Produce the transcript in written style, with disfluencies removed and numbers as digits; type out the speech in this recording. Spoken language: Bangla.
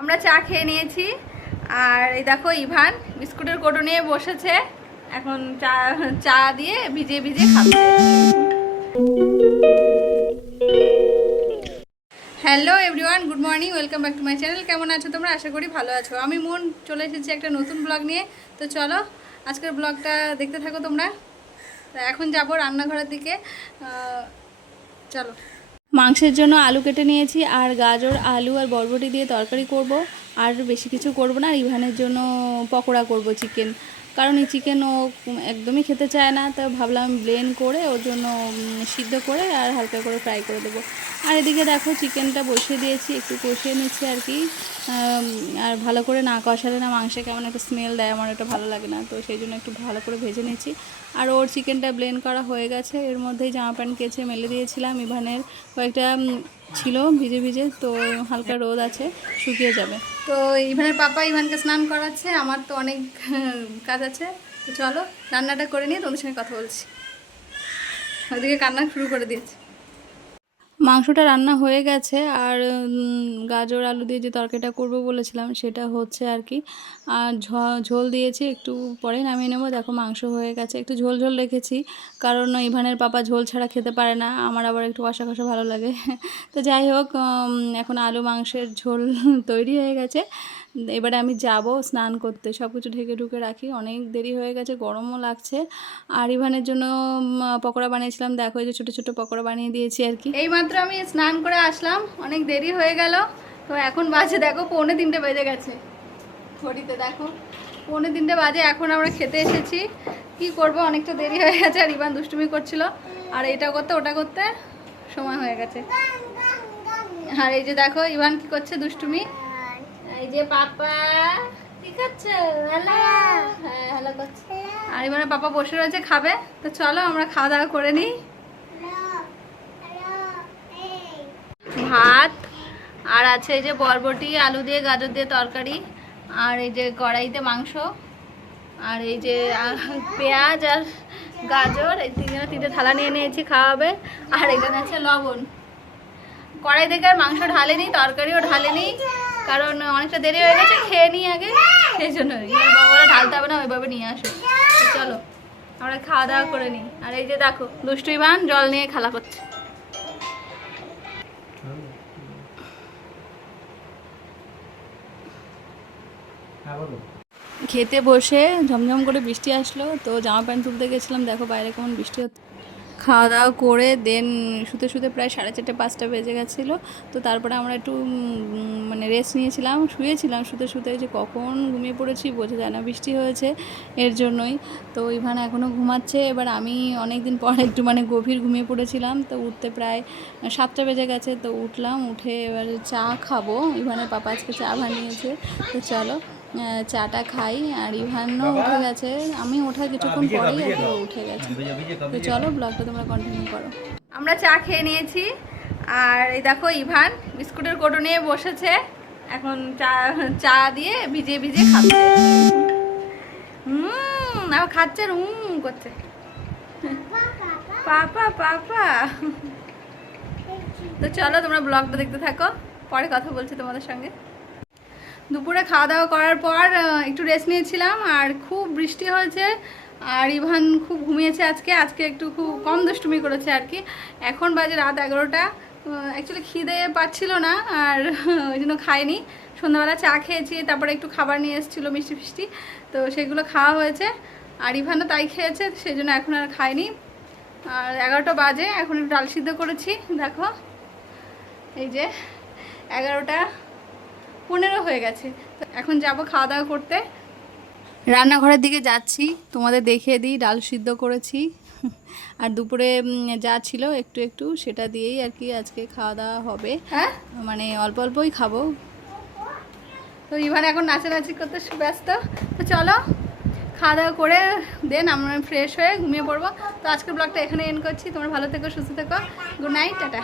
আমরা চা খেয়ে নিয়েছি আর এই দেখো ইভান বিস্কুটের কোটো নিয়ে বসেছে এখন চা দিয়ে ভিজিয়ে ভিজিয়ে খাচ্ছে। Hello everyone, good morning, welcome back to my channel. কেমন আছো তোমরা? আশা করি ভালো আছো। আমি মন চলে এসেছি একটা নতুন ব্লগ নিয়ে। তো চলো আজকের ব্লগটা দেখতে থাকো তোমরা। এখন যাবো রান্নাঘরের দিকে, চলো। মাংসের জন্য আলু কেটে নিয়েছি আর গাজর আলু আর বরবটি দিয়ে তরকারি করব, আর বেশি কিছু করব না। আর ইভানের জন্য পকোড়া করব চিকেন, কারণ এই চিকেন ও একদমই খেতে চায় না। তো ভাবলাম ব্লেন্ড করে ওর জন্য সিদ্ধ করে আর হালকা করে ফ্রাই করে দেবো। আর এদিকে দেখো চিকেনটা বসিয়ে দিয়েছি, একটু কষিয়ে নিচ্ছি আর কি। আর ভালো করে না কষালে না মাংসে কেমন একটা স্মেল দেয়, আমার এটা ভালো লাগে না। তো সেই জন্য একটু ভালো করে ভেজে নিচ্ছি। আর ওর চিকেনটা ব্লেন্ড করা হয়ে গেছে। এর মধ্যেই জামা প্যান্ট কেচে মেলে দিয়েছিলাম। ইভানের কয়েকটা ছিল ভিজে ভিজে, তো হালকা রোদ আছে, শুকিয়ে যাবে। তো ইভানের পাপা ইভানকে স্নান করাচ্ছে, আমার তো অনেক কাজ আছে। তো চলো রান্নাটা করে নিয়ে তোমাদের সঙ্গে কথা বলছি। ওইদিকে কান্না শুরু করে দিয়েছে। মাংসটা রান্না হয়ে গেছে আর গাজর আলু দিয়ে যে তরকারিটা করব বলেছিলাম সেটা হচ্ছে আর কি। আর ঝোল দিয়েছি, একটু পরে নামিয়ে নেবো। দেখো মাংস হয়ে গেছে, একটু ঝোল ঝোল রেখেছি কারণ ইভানের পাপা ঝোল ছাড়া খেতে পারে না, আমার আবার একটু কষা কষা ভালো লাগে। তো যাই হোক, এখন আলু মাংসের ঝোল তৈরি হয়ে গেছে। এবারে আমি যাব স্নান করতে, সব কিছু ঢেকে ঢুকে রাখি, অনেক দেরি হয়ে গেছে, গরমও লাগছে। আর ইভানের জন্য পকোড়া বানিয়েছিলাম, দেখো এই যে ছোটো ছোটো পকোড়া বানিয়ে দিয়েছি আর কি। এইমাত্র আমি স্নান করে আসলাম, অনেক দেরি হয়ে গেল। তো এখন বাজে দেখো 2:45 বেজে গেছে, ঘড়িতে দেখো 2:45 বাজে। এখন আমরা খেতে এসেছি, কি করব, অনেকটা দেরি হয়ে গেছে। আর ইভান দুষ্টুমি করছিল, আর এটা করতে ওটা করতে সময় হয়ে গেছে। আর এই যে দেখো ইভান কি করছে, দুষ্টুমি। এই যে পাপা কি করছে, হ্যালো, হ্যাঁ হ্যালো করছে। আর এবারে পাপা বসে রয়েছে, খাবে। তো চলো আমরা খাওয়া দাওয়া করে নিই। ভাত আর আছে এই যে বরবটি আলু দিয়ে গাজর দিয়ে তরকারি, আর এই যে কড়াইতে মাংস, আর এই যে পেঁয়াজ আর গাজর, এই তিনটে থালা নিয়ে নিয়েছি, খাওয়া হবে। আর এখানে আছে লবণ। কড়াই থেকে আর মাংস ঢালেনি, তরকারিও ঢালেনি, কারণ অনেকটা দেরি হয়ে গেছে, খেয়ে নিই আগে, সেই জন্য। বাবারা ঢালতে হবে না, ওইভাবে নিয়ে আসো। চলো আমরা খাওয়া দাওয়া করে নিই। আর এই যে দেখো দুষ্টু ইভান জল নিয়ে খেলা করছে। খেতে বসে ঝমঝম করে বৃষ্টি আসলো, তো জামা প্যান্ট তুলতে গেছিলাম, দেখো বাইরে কেমন বৃষ্টি হচ্ছে। খাওয়া দাওয়া করে দেন শুতে শুতে প্রায় 4:30 5টা বেজে গেছিলো। তো তারপরে আমরা একটু মানে রেস্ট নিয়েছিলাম, শুয়েছিলাম। শুতে শুতে যে কখন ঘুমিয়ে পড়েছি বোঝা যায় না, বৃষ্টি হয়েছে এর জন্যই। তো ইভান এখনও ঘুমাচ্ছে। এবার আমি অনেক দিন পর একটু মানে গভীর ঘুমিয়ে পড়েছিলাম, তো উঠতে প্রায় 7টা বেজে গেছে। তো উঠলাম, উঠে এবারে চা খাবো। ইভানের পাপা আজকে চা বানিয়েছে, তো চলো চাটা খাই। আর ইভানও উঠে গেছে, আমি ওঠার কিছুক্ষণ পরেই আর কি উঠে গেছে। তো চলো ব্লগটা তোমরা কন্টিনিউ করো। আমরা চা খেয়ে নিয়েছি আর এই দেখো ইভান বিস্কুটের কোটো নিয়ে বসেছে, এখন চা দিয়ে ভিজিয়ে ভিজিয়ে খাচ্ছে। আবার খাচ্ছে আর করছে, পাপা পাপা। তো চলো তোমরা ব্লগটা দেখতে থাকো, পরে কথা বলছি তোমাদের সঙ্গে। দুপুরে খাওয়া দাওয়া করার পর একটু রেস্ট নিয়েছিলাম, আর খুব বৃষ্টি হয়েছে। আর ইভান খুব ঘুমিয়েছে আজকে একটু খুব কম দুষ্টুমি করেছে আর কি। এখন বাজে রাত 11টা। অ্যাকচুয়ালি খিদে পাচ্ছিল না, আর ওই জন্য খাইনি। সন্ধ্যাবেলা চা খেয়েছি, তারপরে একটু খাবার নিয়ে এসেছিলো মিষ্টি ফিষ্টি, তো সেগুলো খাওয়া হয়েছে। আর ইভানও তাই খেয়েছে, সেই জন্য এখন আর খাইনি। আর 11টা বাজে, এখন একটু ডাল সিদ্ধ করেছি, দেখো এই যে 11:15 হয়ে গেছে। তো এখন যাব খাওয়া দাওয়া করতে, রান্নাঘরের দিকে যাচ্ছি, তোমাদের দেখিয়ে দিই। ডাল সিদ্ধ করেছি, আর দুপুরে যা ছিল একটু একটু সেটা দিয়েই আর কি আজকে খাওয়া দাওয়া হবে। হ্যাঁ মানে অল্প অল্পই খাবো। তো ইভান এখন নাচানাচি করতে ব্যস্ত। তো চলো খাওয়া দাওয়া করে দেন আমরা ফ্রেশ হয়ে ঘুমিয়ে পড়বো। তো আজকের ব্লগটা এখানে এন্ড করছি। তোমরা ভালো থেকো, সুস্থ থেকো, গুড নাইট, টাটা।